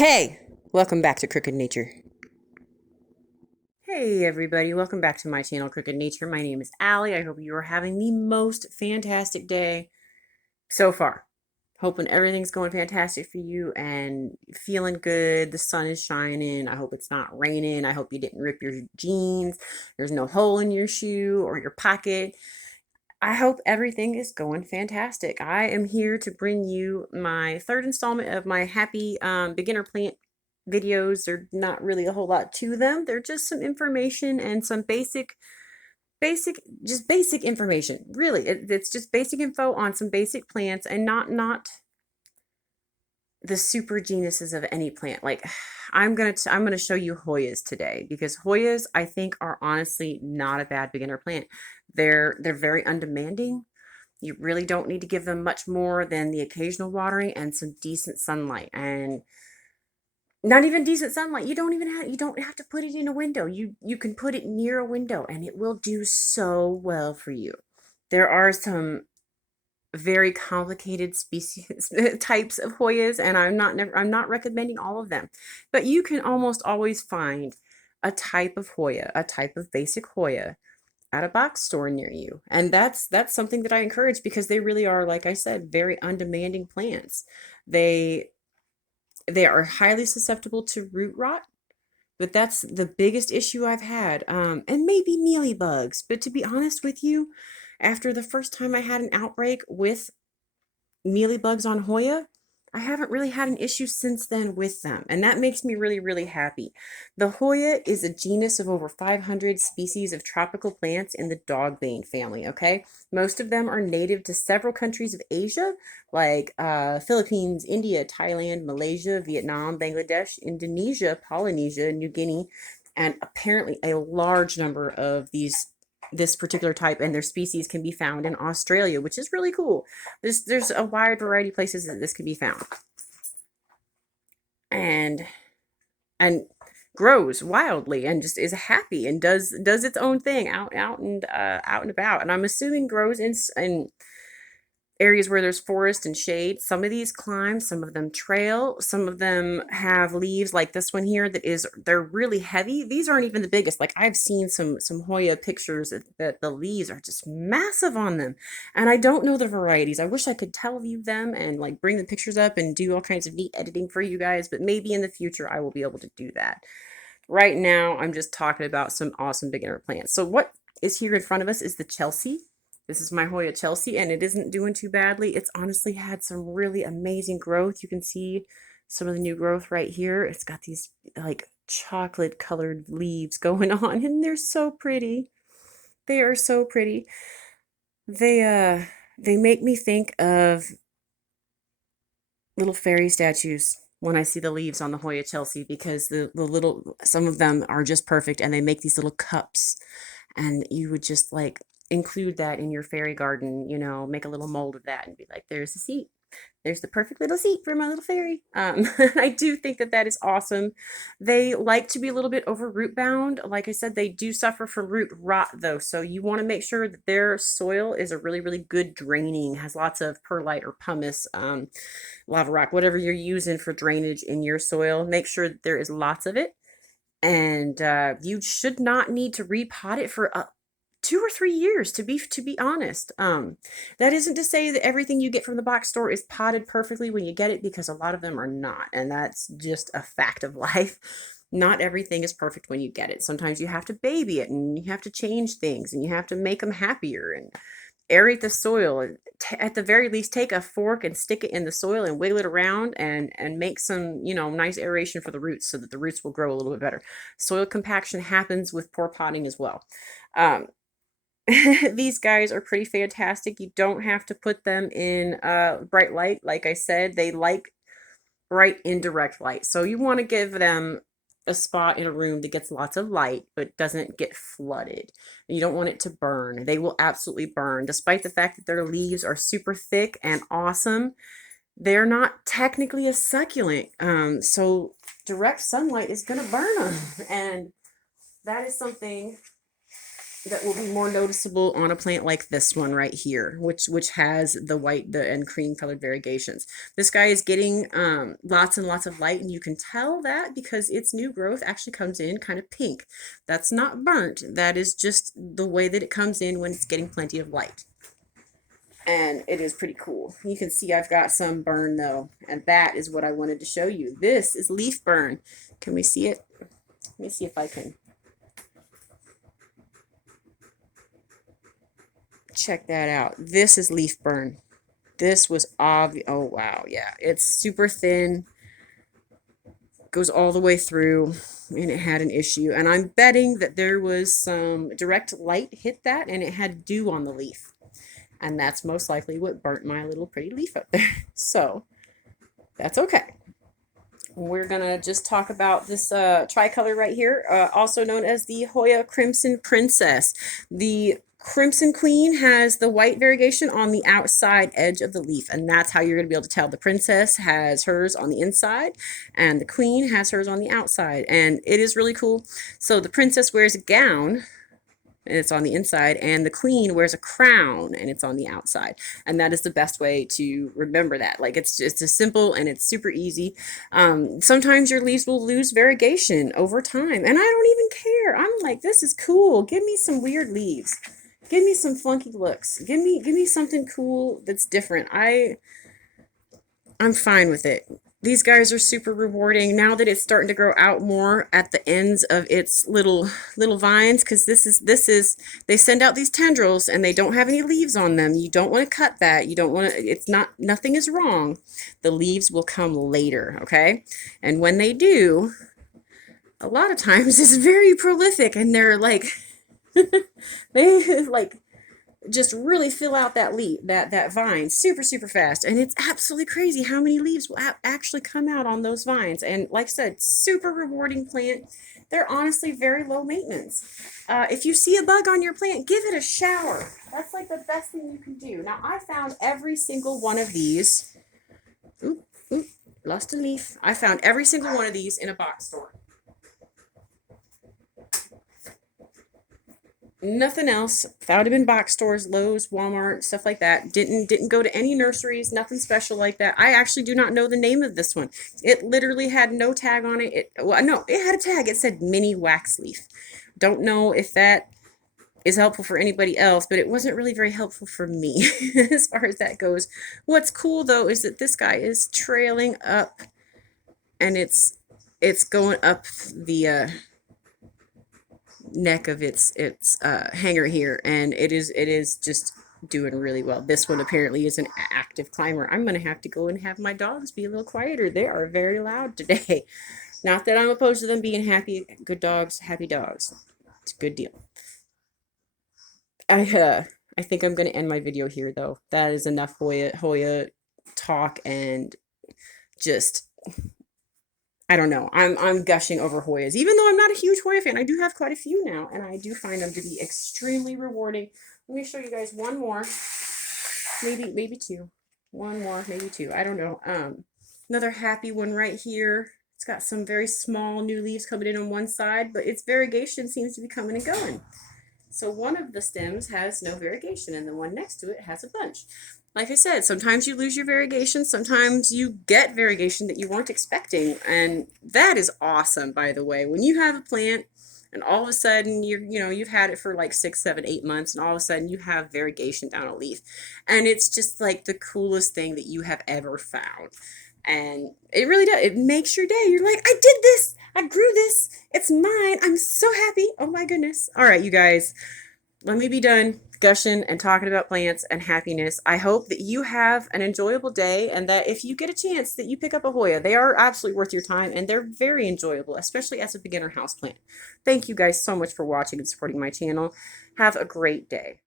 Hey, welcome back to Crooked Nature. Hey everybody, welcome back to my channel, Crooked Nature. My name is Allie. I hope you are having the most fantastic day so far. Hoping everything's going fantastic for you and feeling good. The sun is shining. I hope it's not raining. I hope you didn't rip your jeans. There's no hole in your shoe or your pocket. I hope everything is going fantastic. I am here to bring you my third installment of my happy beginner plant videos. They're not really a whole lot to them. They're just some information and some just basic information. Really, it's just basic info on some basic plants and not the super genuses of any plant. Like I'm gonna show you Hoyas today because Hoyas I think are honestly not a bad beginner plant. They're very undemanding. You really don't need to give them much more than the occasional watering and some decent sunlight. And not even decent sunlight. You don't have to put it in a window. You can put it near a window and it will do so well for you. There are some very complicated species types of Hoyas, and I'm not recommending all of them. But you can almost always find a type of Hoya, a type of basic Hoya at a box store near you. And that's something that I encourage because they really are, like I said, very undemanding plants. They they are highly susceptible to root rot, but that's the biggest issue I've had. And maybe mealybugs. But to be honest with you, after the first time I had an outbreak with mealybugs on Hoya, I haven't really had an issue since then with them, and that makes me really happy. The Hoya is a genus of over 500 species of tropical plants in the dogbane family, okay? Most of them are native to several countries of Asia, like Philippines, India, Thailand, Malaysia, Vietnam, Bangladesh, Indonesia, Polynesia, New Guinea, and apparently a large number of this particular type and their species can be found in Australia, which is really cool. There's a wide variety of places that this can be found. And grows wildly and just is happy and does its own thing out and about. And I'm assuming grows in areas where there's forest and shade. Some of these climb, some of them trail, some of them have leaves like this one here they're really heavy. These aren't even the biggest. Like I've seen some Hoya pictures that the leaves are just massive on them. And I don't know the varieties. I wish I could tell you them and like bring the pictures up and do all kinds of neat editing for you guys, but maybe in the future I will be able to do that. Right now, I'm just talking about some awesome beginner plants. So what is here in front of us is the Chelsea. This is my Hoya Chelsea, and it isn't doing too badly. It's honestly had some really amazing growth. You can see some of the new growth right here. It's got these like chocolate colored leaves going on, and they're so pretty. They are so pretty. They make me think of little fairy statues when I see the leaves on the Hoya Chelsea because the little some of them are just perfect and they make these little cups and you would just like include that in your fairy garden, make a little mold of that and be like, there's a seat. There's the perfect little seat for my little fairy. I do think that that is awesome. They like to be a little bit over root bound. Like I said, they do suffer from root rot though. So you want to make sure that their soil is a really good draining, has lots of perlite or pumice, lava rock, whatever you're using for drainage in your soil. Make sure that there is lots of it. And you should not need to repot it for 2 or 3 years to be honest. That isn't to say that everything you get from the box store is potted perfectly when you get it, because a lot of them are not, and that's just a fact of life. Not everything is perfect when you get it. Sometimes you have to baby it and you have to change things and you have to make them happier and aerate the soil. At the very least, take a fork and stick it in the soil and wiggle it around and make some, nice aeration for the roots so that the roots will grow a little bit better. Soil compaction happens with poor potting as well. These guys are pretty fantastic. You don't have to put them in bright light. Like I said, they like bright indirect light. So you want to give them a spot in a room that gets lots of light but doesn't get flooded. You don't want it to burn. They will absolutely burn. Despite the fact that their leaves are super thick and awesome, they're not technically a succulent. So direct sunlight is going to burn them. And that is something that will be more noticeable on a plant like this one right here, which has the white and cream colored variegations. This guy is getting lots and lots of light, and you can tell that because its new growth actually comes in kind of pink. That's not burnt. That is just the way that it comes in when it's getting plenty of light. And it is pretty cool. You can see I've got some burn though, and that is what I wanted to show you. This is leaf burn. Can we see it? Let me see if I can check that out. This is leaf burn. This was obvious. Oh wow, yeah, it's super thin, goes all the way through, and it had an issue. And I'm betting that there was some direct light hit that, and it had dew on the leaf, and that's most likely what burnt my little pretty leaf up there. So that's okay. We're gonna just talk about this tricolor right here, also known as the Hoya Crimson Princess. The Crimson Queen has the white variegation on the outside edge of the leaf, and that's how you're going to be able to tell. The Princess has hers on the inside, and the Queen has hers on the outside, and it is really cool. So the Princess wears a gown, and it's on the inside, and the Queen wears a crown, and it's on the outside. And that is the best way to remember that. Like, it's just as simple, and it's super easy. Sometimes your leaves will lose variegation over time, and I don't even care. I'm like, this is cool. Give me some weird leaves. Give me some funky looks. Give me something cool that's different. I'm fine with it. These guys are super rewarding now that it's starting to grow out more at the ends of its little vines, because this is they send out these tendrils and they don't have any leaves on them. You don't want to cut that. You don't want to, it's not, nothing is wrong. The leaves will come later, okay? And when they do, a lot of times it's very prolific, and they're like they like just really fill out that leaf, that vine super fast, and it's absolutely crazy how many leaves will actually come out on those vines. And like I said, super rewarding plant. They're honestly very low maintenance. If you see a bug on your plant, give it a shower. That's like the best thing you can do. Now, I found every single one of these. Oop, lost a leaf. I found every single one of these in a box store. Nothing else. Found them in box stores, Lowe's, Walmart, stuff like that. Didn't go to any nurseries, nothing special like that. I actually do not know the name of this one. It literally had no tag on it. Well, no, it had a tag. It said mini wax leaf. Don't know if that is helpful for anybody else, but it wasn't really very helpful for me as far as that goes. What's cool though is that this guy is trailing up, and it's going up the neck of its hanger here, and it is just doing really well. This one apparently is an active climber. I'm gonna have to go and have my dogs be a little quieter. They are very loud today. Not that I'm opposed to them being happy, good dogs, happy dogs. It's a good deal. I think I'm gonna end my video here though. That is enough Hoya talk, and just I don't know. I'm gushing over Hoyas, even though I'm not a huge Hoya fan. I do have quite a few now, and I do find them to be extremely rewarding. Let me show you guys one more, maybe two, one more, maybe two. I don't know. Another happy one right here. It's got some very small new leaves coming in on one side, but its variegation seems to be coming and going. So one of the stems has no variegation, and the one next to it has a bunch. Like I said, sometimes you lose your variegation, sometimes you get variegation that you weren't expecting, and that is awesome, by the way. When you have a plant and all of a sudden you've had it for like 6, 7, 8 months, and all of a sudden you have variegation down a leaf, and it's just like the coolest thing that you have ever found. And it really does. It makes your day. You're like, I did this. I grew this. It's mine. I'm so happy. Oh my goodness. All right, you guys, let me be done gushing and talking about plants and happiness. I hope that you have an enjoyable day, and that if you get a chance that you pick up a Hoya, they are absolutely worth your time, and they're very enjoyable, especially as a beginner houseplant. Thank you guys so much for watching and supporting my channel. Have a great day.